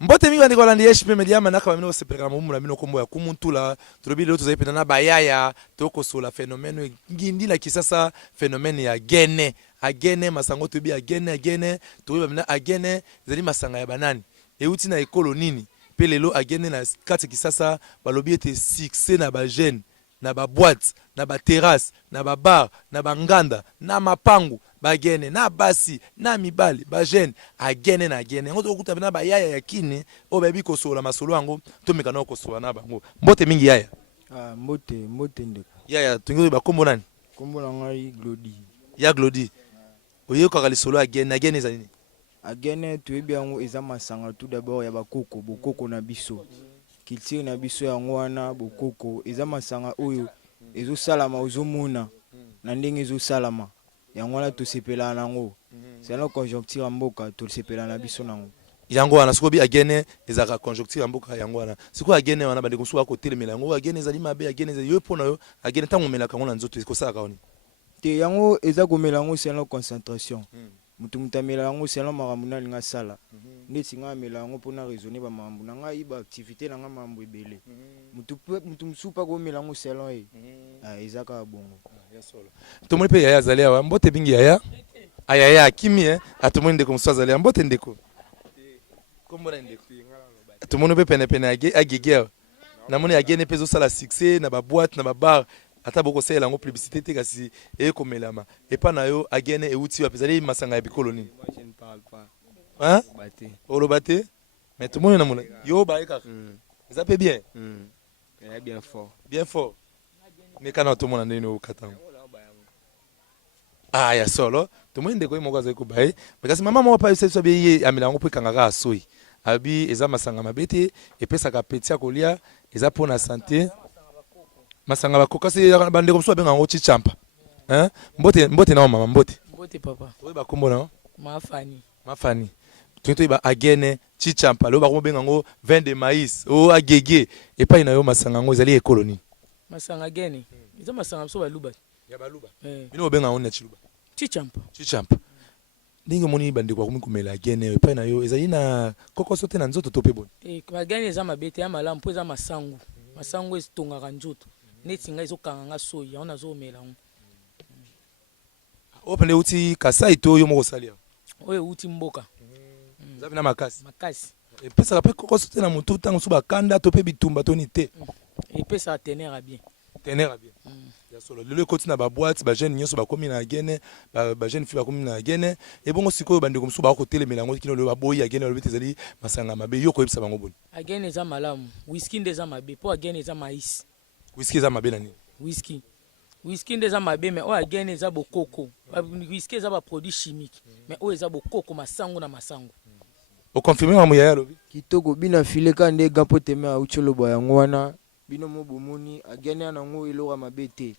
Mbote mingi wandi kolandi yeshi pe media manaka bamino sepeleka mumu na mino kombo ya kumuntula tulobi leo tozali pena na bayaya tokosola phénomène ngindi la kisasa phénomène ya gene agene masango tobi agene tobi bamina agene zali masanga ya banani euti na ekolo nini pe lelo agene na kati kisasa balobi ete succès na ba jeune na ba boîte na ba terrasse na ba bar na banganda na mapangu bagene na basi na mibali ba jeune agene na agene ngo tokuta bina ba yaya yakini o baby kosola masolo yango to meka na kosola na bango mbote mingi yaya mbote ndeko yaya tungi ba kombo nani kombo na ngai Glody ya Glody oyo kaka lisolo agene za nini agene toyebi yango eza masanga tout d'abord ya bakoko bokoko na biso culture na biso yango wana bokoko eza masanga oyo ezosalama ozomona na ndenge ezosalama yango wana tosepela nango c'est la conjoncture mboka tosepela na biso nango yango wana sikobi agene ezaka conjoncture mboka yango wana siko agene wana bande kosuka ko telemela yango agene ezali mabe agene ezali yo pona yo agene tango melaka ngona nzoto ekosaka oni te yango eza komela yango c'est la concentration mutu mutamela yango c'est la makambo na linga sala ndeti nga mela yango pona raisonner ba makambo na ngai ba activité na nga makambo ebele mutu musupa ko mela yango c'est la ezaka bongo ya solo to moni pe yaya azali awa mbote bingi yaya ayaya kimi atomoni ndeko musu azali mbote ndeko kombo na ndeko tomoni pe pene agege na moni agene pezo sala succès na ba boîte na ba bar ata boko sela ngo publicité te kasi ekomelama epa na yo agene euti wa pezali masanga ya bikolo nini je ne parle pas hein baté olobate mais tout le monde na mona yo ba eka ça peut bien elle est bien fort mais kana tout le monde ndeni okata ah ya solo tout le monde ndeko moko azali ko bae parce que maman mo pa yose sobe ye amela ngo pe kangaka asoi abi eza masanga mabete epesaka peti ya kolia eza pona santé masanga bakoka se bande comme so benga ngo chichampa hein mbote na mama mbote papa oyi ba kombo na mafani tunto ba agene chichampa lo ba kombo benga ngo vin de maïs o agege epa ina yo masanga ngo ezali ekoloni masanga gene eza masanga so baluba ya baluba bino benga ngo na chiluba chichampa ndinge moni bande kwa kumela agene epa ina yo ezali na kokoso te na nzoto to pe bon ba gene eza mabete ya malamu po eza masango ezitongaka nzoto neti ngai ezokanga nga soya ona zomela ngo opende uti kasai to yo moko salia oyo uti mboka zabi na makasi epesa pe kokoso te na mutu tango so bakanda to pe bitumba to ni te epesa tenera bien ya solo lelo koti na ba boîte ba jeune nyoso bakomi na agene ba jeune fille bakomi na agene e bongo sikoyo bande ko musu ba ko telemela ngo kino lo ba boyi agene lo betezali masanga mabe yo ko yebisa bango boni agene eza malamu whisky ndeza mabe po agene eza maïs whisky eza mabe na nini whisky ndeza mabe mais o agene eza bokoko whisky eza ba produit chimique mais o eza bokoko masango na masango o confirmer mamu ya lobi kitoko bina fileka nde gapo teme a ucholo ba yango wana bino mo bomoni agene na ngo elora mabe te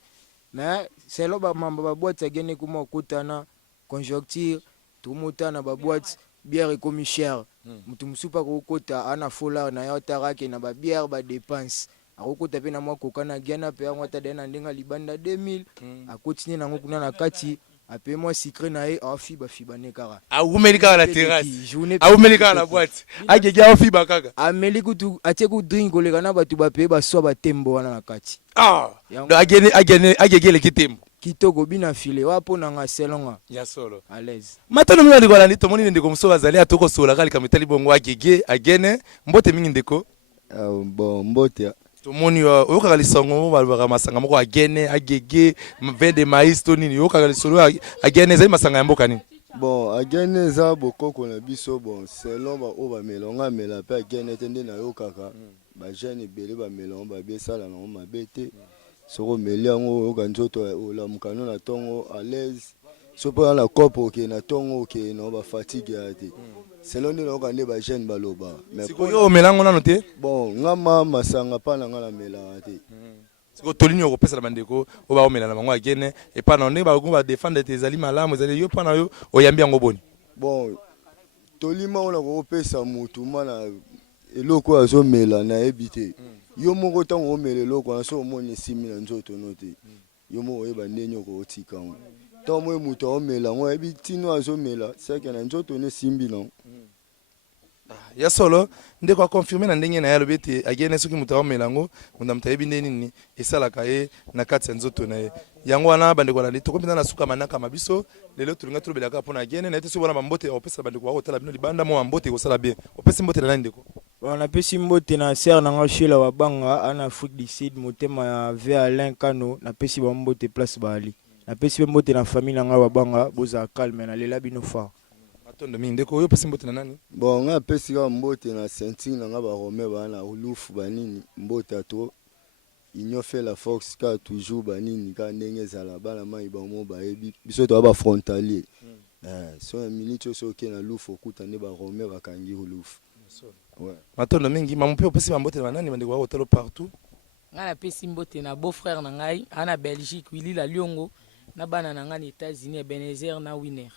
mais c'est lo ba mamba ba boîte agene kuma kotana conjoncture tout motana ba boîte bière comme cher mutu musupa ko kota ana fola na ya tarake na ba bière ba dépense akokota pe na mwa kokana giana pe yango ata dena ndenga libanda 2000 akotine nango kuna na kati ape mwa secret na ye afiba ne kaka aumelika la terrasse aumelika la boîte agege afiba kaka ameli kutu atie ku drink koleka na batu bape baswa batembo wana na kati agege le kitembo kitoko bina file wapo na nga selonga ya solo à l'aise matano mimi ndikola ndi tomoni ndiko msoba zali atoko sola kali kamitali bongo agege agene mbote mingi ndeko bon mbote tomoni oyoka lisongo balobaka masanga moko agene agege vin de maïs to nini oyoka lisolo agene ezali masanga ya mboka nini bon agene eza bokoko na biso bon selon ba o ba melonga mela pe agene tende na yo kaka ba jeune ebele ba melonga ba besala na mabe te soko meli yango oyoka nzoto olamukano na tongo à l'aise sopo na kopo ke na tongo ke na ba fatigue ate selon nde na okande ba jeune baloba mais sikoyo omelango nano te bon ngama masanga pa na ngala mela te siko tolini okopesa na bandeko oba omela na bango agene epa na ndenge ba défendre te ezali malamu ezali yo pa na yo oyambi yango boni bon tolima ona kopesa mutu mana eloko azomela na ebite yo moko tango omela eloko na so omoni simi na nzoto no te yo moko oyeba ndenge oko otika ngo tant moi mutu omela ngo ebi tino azomela seke na nzoto ne simbi non ya solo ndeko akonfirme na ndenge na ye alobi ete agene soki moto aomela yango moto moto ayebi nde nini esalaka ye na kati ya nzoto na ye yango wana bandeko na toko mpenza na suka manakama biso lelo tolinga tolobelaka mpo na agene na ete soki wana bambote opesala bandeko bakotala bino libanda mo bambote ekosala bien opesi mbote na nani ndeko napesi mbote na ser na nga shela babanga ana Afrique du Sud motema ya ve Alain Kano napesi bambote place bali napesi mpe mbote na famille na nga babanga boza calme na lela bino fa matondo mingi ndeko oyo opesi mbote na nani bon nga apesi kaka mbote na ceinture na nga barome bana ulufu banini mbote ato union fait la force ka toujours banini ka ndenge ezala bana mai bamo bayebi biso to bafrontalier so ya minute oso oke na lufu okuta nde barome bakangi ulufu matondo mingi mamu mpe opesi bambote na nani bandeko bakotala partout nga napesi mbote na beau frère na ngai ana Belgique Willy la Liongo na bana na nga na États-Unis Ebenezer na Winner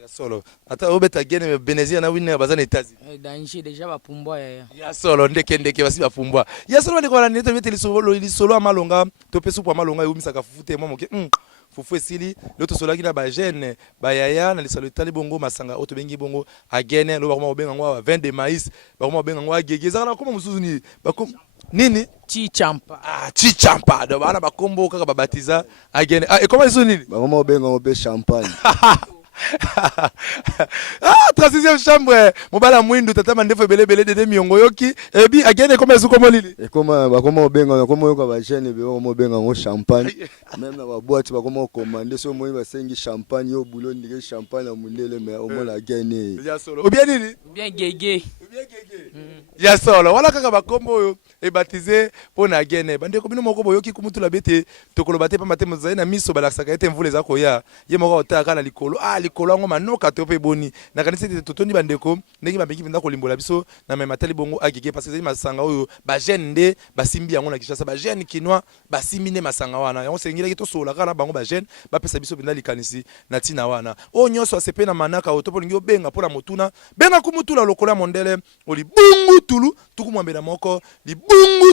ya solo ata obeta gene Benezia na Winner baza na États-Unis danger déjà bapumbwa ya solo ndeke basi bapumbwa ya solo ndeko na neto bete lisolo amalonga to pesu po amalonga yumisaka fufute mo moke fufu esili loto solaki na ba jeune bayaya na lisalo etali bongo masanga oto bengi bongo agene lo bakoma obenga ngwa 20 de maïs bakoma obenga ngwa gege zaka koma musuzu ni bakom nini chichampa chichampa do bana bakombo kaka babatiza agene ekoma isu nini bakoma obenga obe champagne transition chambre mobala mwindu tata mandefo belebele de miongo yoki ebi agene koma esu komo lili ekoma bakoma obenga bakoma yoka ba jeune be obenga ngo champagne même na ba boîte bakoma commander so moi basengi champagne yo bulo ndike champagne na mundele mais au moins la gagner ya solo ou bien nini bien gege ya solo wala kaka bakombo oyo ebatize pona agene bandeko bino moko boyoki kumutula bete tokolo bate pa matemo zai na miso balakisaka ete mvula eza koya ye moko otaka na likolo likolo yango manoka to pe boni na kanisi ete totondi bandeko ndenge babengi vinda kolimbola biso na mema tali bongo agege parce que masanga oyo ba jeune nde basimbi yango na Kinshasa ba jeune kinwa basimbi nde masanga wana yango sengeli to sola kana bango ba jeune bapesa biso binda likanisi na tina wana o nyoso asepe na manaka otopo lingi obenga pona motuna benga kumutula lokolo ya mondele olibungu tulu tukumwambela moko libungu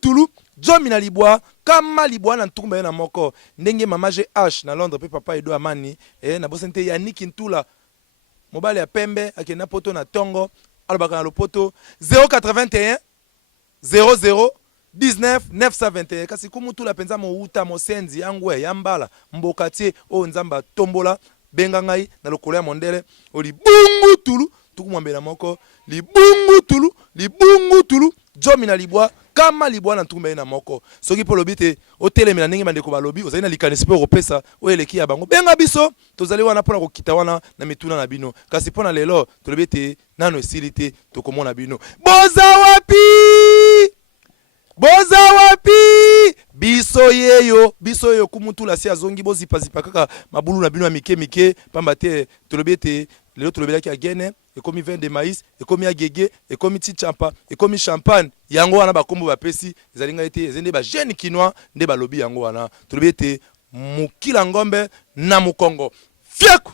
tulu Jomi na libwa kama libwa na ntukumba na moko ndenge mama GH na Londres pe papa Edo Amani na bosente Yannick Ntula mobile ya pembe akena poto na tongo alobaka na lopoto 081 00 19 921 kasi kumutula penza mouta mosenzi yangwe yambala mbokatie o nzamba tombola benga ngai na lokolo ya mondele olibungu tulu tukumwambela moko libungu tulu Jomi na libwa kama libwa na ntukumba na moko soki po lobite otelemela ndenge bandeko balobi ozali na likanisi pe kopesa oyeleki ya bango benga biso tozali wana pona kokita wana na mituna na bino kasi pona lelo tolobi ete nano esili te tokomona bino boza wapi biso yeyo kumutula si azongi bozipazipa kaka mabulu na bino ya mike pamba te tolobi ete lelo tolobelaki agene ekomi 20 de maïs ekomi agege ekomi chichampa ekomi champagne yango wana bakombo bapesi ezalinga ete ezende ba jeune kinwa nde balobi yango wana tolobi ete mukila ngombe na mukongo fiaku